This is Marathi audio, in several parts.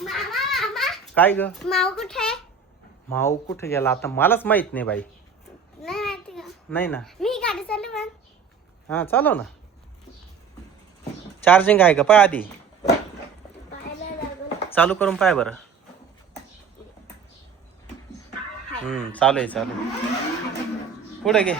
काय ग? माऊ कुठे? माऊ कुठे गेला आता मलाच माहित नाही बाई. नाही माहिती का? नाही ना. मी गाडी चालू पण. हा चालव ना. चार्जिंग आहे का पाय आधी. पाहायला लागल. चालू करून पाय बरं. चालू आहे चालू. पुढे घे.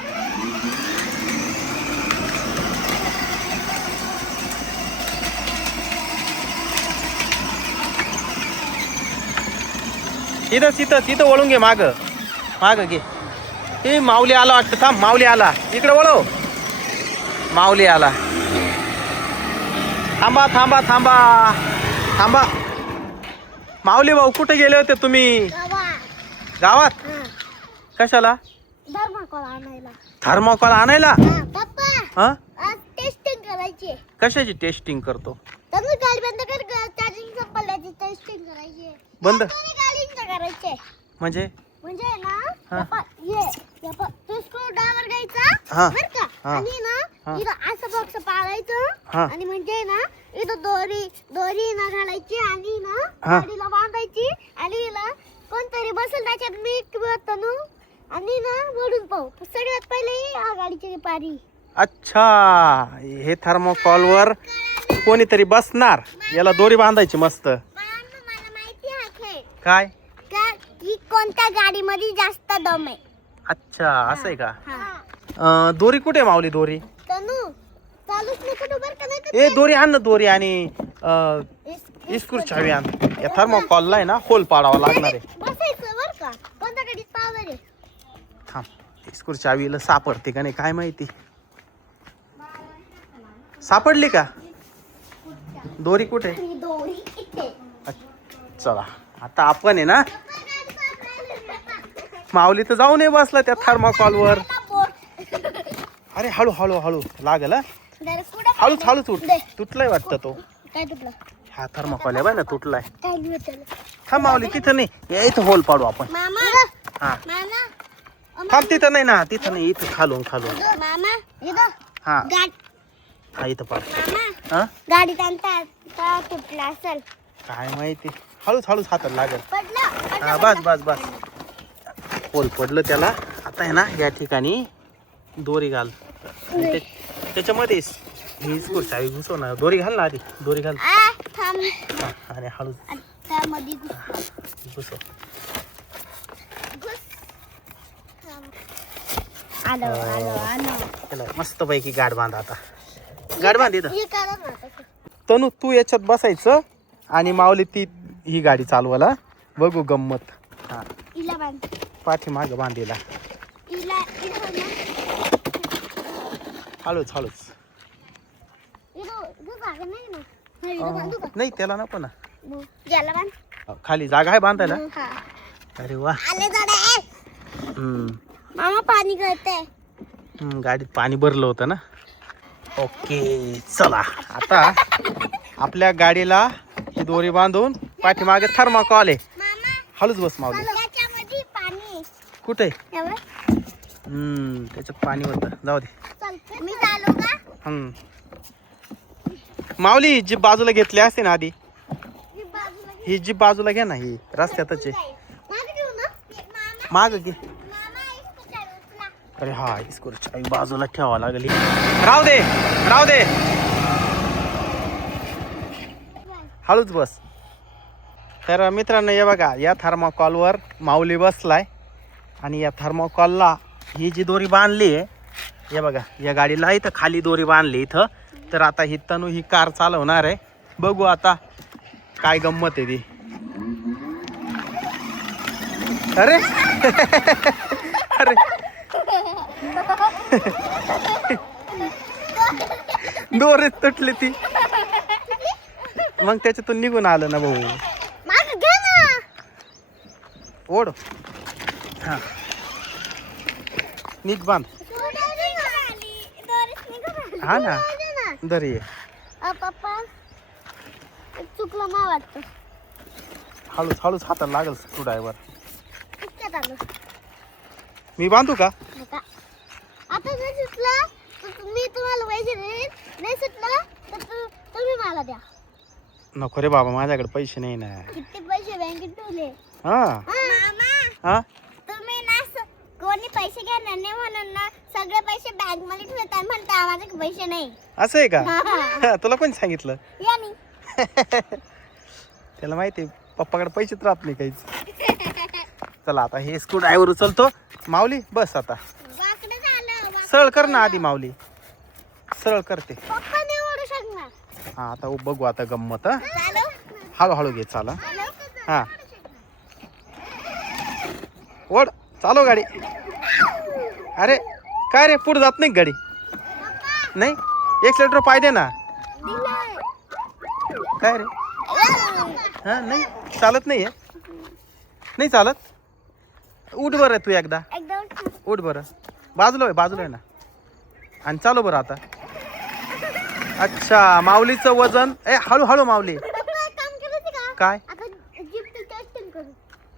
तिथं वळून घे माग माग घे. ए माऊली आला वाटतं. थांब माऊली आला. इकडे वळव. माऊली आला. थांबा थांबा थांबा थांबा. माऊली भाऊ कुठे गेले होते तुम्ही? गावात. कशाला? थर्मोकॉल आणायला. पप्पा हा आज टेस्टिंग करायची. कशाची टेस्टिंग करतो? तनु गाडी बंद कर. चार्जिंग संपल्याची टेस्टिंग करायची. बंद गाडीचं करायचे. म्हणजे ना हा. तू स्क्रू ड्रायव्हर घ्यायचा हा. बर का. हा. आणि ना हा. इथं असं बॉक्स पाळायचं. हा. आणि म्हणजे ना इथं दोरी ना घालायची आणि ना हा. गाडीला बांधायची आणि ना कोणतरी बसेल त्याच्यात मी किंवा तनु आणि ना वडून पाहू. सगळ्यात पहिले या गाडीची पारी. अच्छा हे थर्मोकॉलवर कोणीतरी बसणार. याला दोरी बांधायची मस्त. मला माहिती आहे काय? की कोणत्या गाडीमध्ये जास्त दम आहे. अच्छा असं आहे का? हा. दोरी कुठे माऊली? दोरी तनु चालूच नको डोबर का नाही. ए दोरी आण ना. दोरी आणि इस्क्रू चावी आण. या थर्मोकॉलला आहे ना होल पाडावा लागणार आहे. बसायचं बर का. कोणत्या गाडीत पावर आहे. थांब इस्क्रू चावीला सापडते का नाही काय माहिती. सापडली का? दोरी कुठे? ही दोरी इथे. चला आता आपण आहे ना. माऊली तर जाऊ नये बसला त्या थर्मोकॉलवर. अरे हळू हळू हळू लागल. हळूच हळूच तुटलाय वाटतं तो. काय तुटलं? हा थर्मोकॉल आहे बाय ना तुटलाय. काय नाही. थांब माऊली तिथं नाही. या इथं होल पाडू आपण. मामा हा मामा थांब तिथं नाही ना. तिथं नाही. इथं खालून खालून. मामा इथं हा गाडी. हा इथं पाड. मामा हा गाडीत आणता तुटला असेल. काय माहिती. हळूच हळूच हातात लागेल. पडलं. हा बस बस बस. होल पडलं त्याला. आता आहे ना या ठिकाणी दोरी घाल. आणि त्याच्यामध्ये ही स्क्रू चावी घुसव ना. दोरी घाल ना आधी. दोरी घाल. थांब. हा, आणि हळू त्यामध्ये घुसव. आलो आलो आलो. त्याला मस्त पैकी गाड बांध आता. गाड बांध इथं. हे करा ना तसं. तनु तू याच्यात बसायचं आणि माऊली ती ही गाडी चालवायला. बघू गंमत. हा इला बांध. पाठीमागं बांधीला. इला ना. हळूच हळूच. इथं जागा नाही ना. हा, इथं बांधू का? नाही त्याला नको ना. मग याला बांध. खाली जागा आहे बांधायला. हा. अरे वा. आले झाडे. मामा पाणी गळतंय. गाडीत पाणी भरलं होतं ना. ओके चला आता आपल्या गाडीला ही दोरी बांधून पाठीमागे थर्मोकॉल आहे. मामा हळूच बस माऊली. त्याच्यामध्ये पाणी. कुठे? एवढं? त्याच्यात पाणी होतं. जाऊ दे. चल मी चालू का? माऊली जीप बाजूला घेतली असते ना आधी. मी बाजूला ही जीप बाजूला घे ना. ही रस्त्यातच आहे. मागे ठेवू ना? मामा माग घे. मामा इकडे चालू ना. अरे हा इस्क्रू चावी बाजूला ठेवावं लागली. राहू दे राहू दे. हळूच बस. तर मित्रांनो हे बघा या थर्मोकॉलवर माऊली बसलाय. आणि या थर्मोकॉलला ही जी दोरी बांधली आहे हे बघा या गाडीला इथं खाली दोरी बांधली इथं. तर आता ही तनु ही कार चालवणार आहे. बघू आता काय गंमत आहे ती. अरे अरे दोरीच तुटली ती. मग त्याच्यातून निघून आलं ना भाऊ. मागे घे ना. ओढ. हा नीट बांध. हा ना दरी आहे. पप्पा चुकलं ना वाटतं. हळूच हळूच हाताला लागल स्क्रू ड्रायव्हर. इतक्यात आलं. मी बांधू का? आता जर सुटलं तर मी तुम्हाला पैसे देईन. नाही सुटलं तर तुम्ही मला द्या. नको रे बाबा, माझ्याकडे पैसे नाही ना. किती पैसे बँकेत ठेवले? हा मामा हा तुम्ही ना कोणी पैसे घेणार नाही म्हणून ना सगळे पैसे बँक मध्ये ठेवतात म्हणता माझ्याकडे पैसे नाही. असं आहे का? तुला कोणी सांगितलं? यानी त्याला माहिती पप्पाकडे पैसेच राहत नाही काहीच. चला आता हे स्क्रू ड्रायव्हर उचलतो. माऊली बस आता. वाकडं झालं. सरळ कर ना आधी माऊली, सरळ करते. पप्पा नाही ओढू शकणार. हा आता बघू आता गंमत. हा चालू हळूहळू घे, चाला. चालू. हा ओढ, चालव गाडी. अरे काय रे, पुढे जात नाही गाडी? नाही, एक्सिलेटर पाय दे ना. दिलंय. काय रे? हा नाही चालत नाही आहे, नाही चालत. उठ बरं तू एकदा, एकदम उठ बरं. बाजूला आहे ना. आणि चालू बरं आता. अच्छा, माऊलीचं वजन. हळूहळू माऊली. काम करायचं का? काय? आता जीपचं टेस्टिंग करू.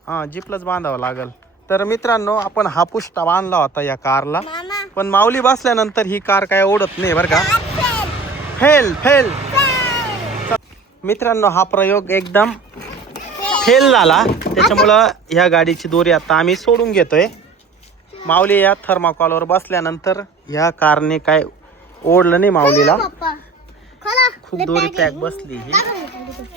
हा जीपलाच बांधावं लागल. तर मित्रांनो, आपण हा पुष्टा बांधला होता या कारला, मामा पण माऊली बसल्यानंतर ही कार काय ओढत नाही बरं का. फेल. मित्रांनो, हा प्रयोग एकदम फेल झाला. त्याच्यामुळं ह्या गाडीची दोरी आता आम्ही सोडून घेतोय. माऊली या थर्माकॉलवर बसल्यानंतर ह्या कारने काय ओढलं नाही माऊलीला. पप्पा खला खूप दोरी पॅक बसली ही.